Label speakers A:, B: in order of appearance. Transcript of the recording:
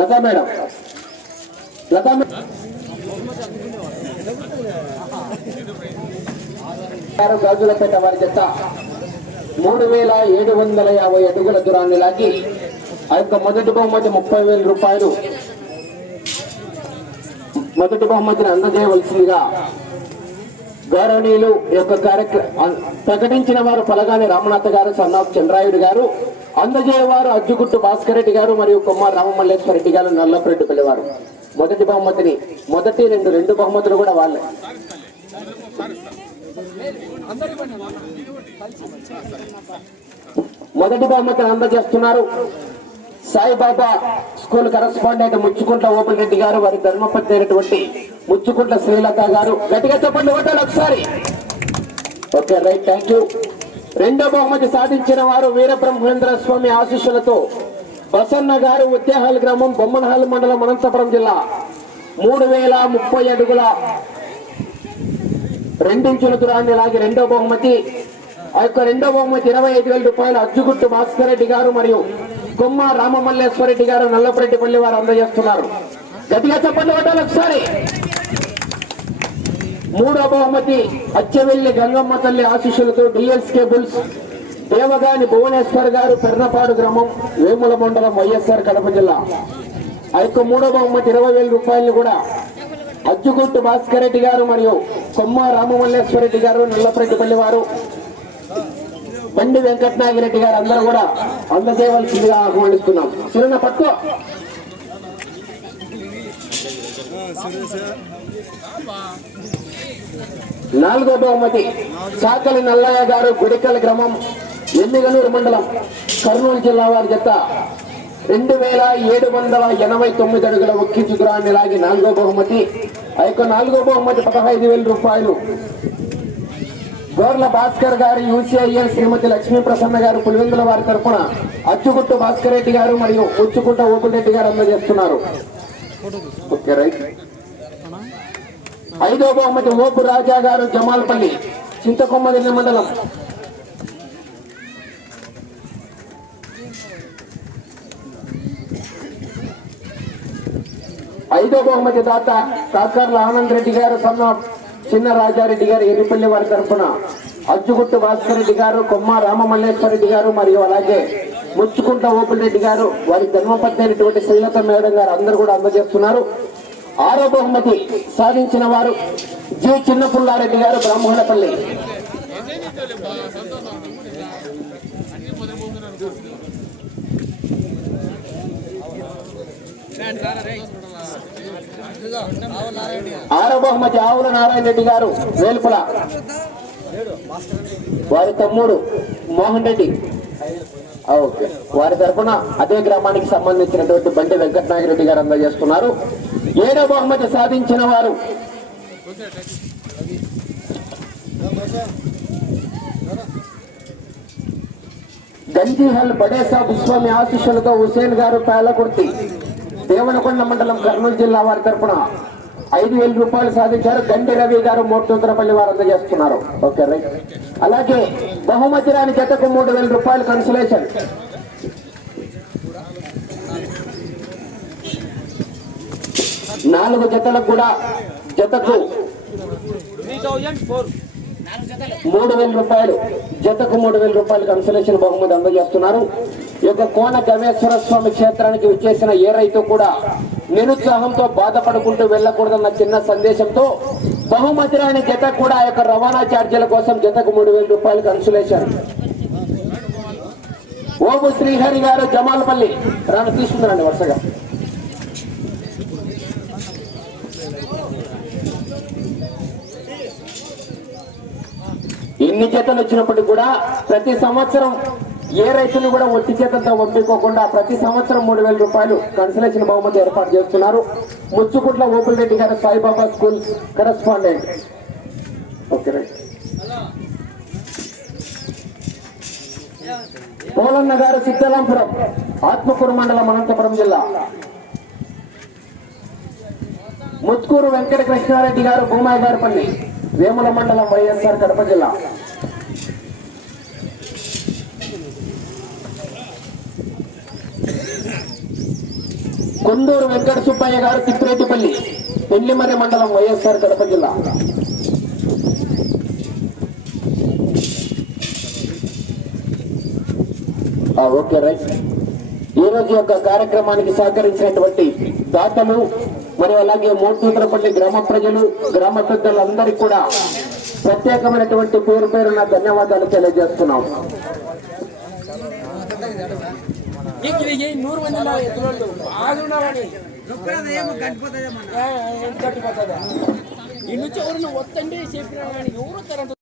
A: Lata madam. Lata madam Gajulapeta వారి జత మూడు వేల ఏడు వందల యాభై అడుగుల దూరాన్ని లాగి ఆ యొక్క మొదటి బహుమతి ముప్పై వేల రూపాయలు. మొదటి బహుమతిని అందజేయవలసిందిగా గౌరవనీయులు ఈ యొక్క కార్యక్రమం ప్రకటించిన వారు పలగాని రామనాథ్ గారు సన్నాఫ్ చంద్రాయుడు గారు అందజేయవారు అజ్జుగుట్టు భాస్కర్ రెడ్డి గారు మరియు కుమార్ రామమల్లేశ్వర రెడ్డి గారు నల్లపరెడ్డి పిల్లవారు. మొదటి బహుమతిని మొదటి రెండు రెండు బహుమతులు కూడా వాళ్ళే. మొదటి బహుమతిని అందజేస్తున్నారు. Saibaba school correspondent Muchchukuntla open Reddy గారు వారి ధర్మపతి అయినటువంటి ముచ్చుకుంట్ల శ్రీలత గారు. గట్టిగా చెప్పండి ఒకసారి. ఓకే రైట్ థ్యాంక్ యూ రెండో బహుమతి సాధించిన వారు వీరబ్రహ్మేంద్ర స్వామి ఆశీస్సులతో బసన్న గారు ఉద్యాహాల్ గ్రామం బొమ్మనహాల్ మండలం అనంతపురం జిల్లా మూడు వేల ముప్పై అడుగుల రెండించుల దూరాన్ని లాగి రెండో బహుమతి ఆ యొక్క రెండో బహుమతి ఇరవై ఐదు వేల రూపాయలు అజ్జుగుట్టు భాస్కర్ రెడ్డి గారు మరియు కొమ్మ రామమల్లేశ్వర రెడ్డి గారు నల్లపరెడ్డిపల్లి వారు అందజేస్తున్నారు. గట్టిగా చెప్పండి ఒకసారి. మూడో బహుమతి అచ్చవెల్లి గంగమ్మ తల్లి ఆశీస్సులతో డిఎస్ కేబుల్స్ దేవగాని భువనేశ్వర్ గారు పెర్నపాడు గ్రామం వేముల మండలం వైఎస్ఆర్ కడప జిల్లా. ఆ యొక్క మూడో బహుమతి ఇరవై వేల రూపాయలు కూడా అజ్జుగుట్టు భాస్కర్ రెడ్డి గారు మరియు కొమ్మ రామమల్లేశ్వర రెడ్డి గారు నల్లపరెడ్డిపల్లి వారు. బండి వెంకటనాగిరెడ్డి గారు అందరూ కూడా అందజేయవలసిందిగా ఆహ్వానిస్తున్నాం. చిన్న పట్టు. నాలుగో బహుమతి చాకలి నల్లయ్య గారు గుడికల్ గ్రామం ఎన్నిగనూరు మండలం కర్నూలు జిల్లా వారి జత. రెండు వేల ఏడు వందల ఎనభై తొమ్మిది అడుగుల ఒక్కి చుతురాన్ని లాగి నాలుగో బహుమతి. ఆ యొక్క నాలుగో బహుమతి పదహైదు వేల రూపాయలు. గోర్ల భాస్కర్ గారు యూసీఐఎల్ శ్రీమతి లక్ష్మీ ప్రసన్న గారు పులివెందుల వారి తరఫున అచ్చుగుట్టు భాస్కర్ రెడ్డి గారు మరియు ఉచ్చుకుంట ఓపుల్ రెడ్డి గారు అందజేస్తున్నారు. ఓకే రైట్ ఐదో బహుమతి ఓపు రాజా గారు జమాల్పల్లి చింతకొమ్మదిన్న మండలం. ఐదో బహుమతి దాత కాకర్ల ఆనంద్ రెడ్డి గారు సన్న చిన్న రాజారెడ్డి గారు ఎర్రిపల్లి వారి తరఫున. అజ్జుగుట్టు భాస్కర్ రెడ్డి గారు కొమ్మ రామమల్లేశ్వర రెడ్డి గారు మరియు అలాగే ముచ్చుకుంట ఓపుల్ రెడ్డి గారు వారి ధర్మపత్ని అయినటువంటి శ్రీలత మేడం గారు అందరూ కూడా అందజేస్తున్నారు. ఆరో బహుమతి సాధించిన వారు జి చిన్నపుల్లారెడ్డి గారు బ్రాహ్మణపల్లి. ఆరో బహుమతి ఆవుల నారాయణ రెడ్డి గారు వేలుపుల. వారి తమ్ముడు మోహన్ రెడ్డి. ఓకే. వారి తరఫున అదే గ్రామానికి సంబంధించినటువంటి బండి వెంకటనాగిరెడ్డి గారు అందజేస్తున్నారు. ఏడో బహుమతి సాధించిన వారు. గంజీహల్ బడేసా భూస్వామి ఆశీస్సులతో హుసేన్ గారు పేలకుర్తి దేవనకొండ మండలం కర్నూలు జిల్లా వారి తరఫున ఐదు వేల రూపాయలు సాధించారు. దండి రవి గారు మోటుతరపల్లి వారు అందజేస్తున్నారు. Okay right. అలాగే బహుమతి రాని జతకు మూడు వేల రూపాయలు కన్సులేషన్ నాలుగు జతలకు కూడా జతకు మూడు వేల రూపాయలు జతకు మూడు వేల రూపాయలు కన్సలేషన్ బహుమతి అందజేస్తున్నారు. ఈ యొక్క కోన గమేశ్వర స్వామి క్షేత్రానికి వచ్చేసిన ఏ రైతు కూడా నిరుత్సాహంతో బాధపడుకుంటూ వెళ్ళకూడదన్న చిన్న సందేశంతో బహుమతి రాని జత కూడా ఆ యొక్క రవాణా ఛార్జీల కోసం జతకు మూడు వేల రూపాయలు కన్సులేషన్. ఓబు శ్రీహరి గారు జమాల్పల్లి. రాను తీసుకున్నారండి వరుసగా. ఎన్ని జతలు వచ్చినప్పటికీ కూడా ప్రతి సంవత్సరం ఏ రైతులు కూడా ఒట్టి చేతంతో ఒప్పుకోకుండా ప్రతి సంవత్సరం మూడు వేల రూపాయలు కన్సలేషన్ బహుమతి ఏర్పాటు చేస్తున్నారు. ముచ్చుకుంట్ల ఓపుల్ రెడ్డి గారు Saibaba school correspondent. Okay right. Polanna గారు సిద్ధలాంపురం ఆత్మకూరు మండలం అనంతపురం జిల్లా. ముత్కూరు వెంకట కృష్ణారెడ్డి గారు భూమాయి గారిపల్లి వేముల మండలం వైఎస్ఆర్ కడప జిల్లా. కొందూరు వెంకట సుబ్బయ్య గారు తిప్పిరెడ్డిపల్లి పెళ్ళిమర్రి మండలం వైఎస్ఆర్ కడప జిల్లా. Okay right. ఈ రోజు యొక్క కార్యక్రమానికి సహకరించినటువంటి దాతలు మరియు అలాగే మూర్తిపల్లి గ్రామ ప్రజలు గ్రామ పెద్దలందరికీ కూడా ప్రత్యేకమైనటువంటి పేరు పేరున ధన్యవాదాలు తెలియజేస్తున్నాం.
B: ఈ నూరు మంది ఉన్నారు ఎత్తులోళ్ళు బాగా ఉన్నారని ఈ నుంచి ఎవరు వస్తండి చెప్పినా కానీ ఎవరు వస్తారంట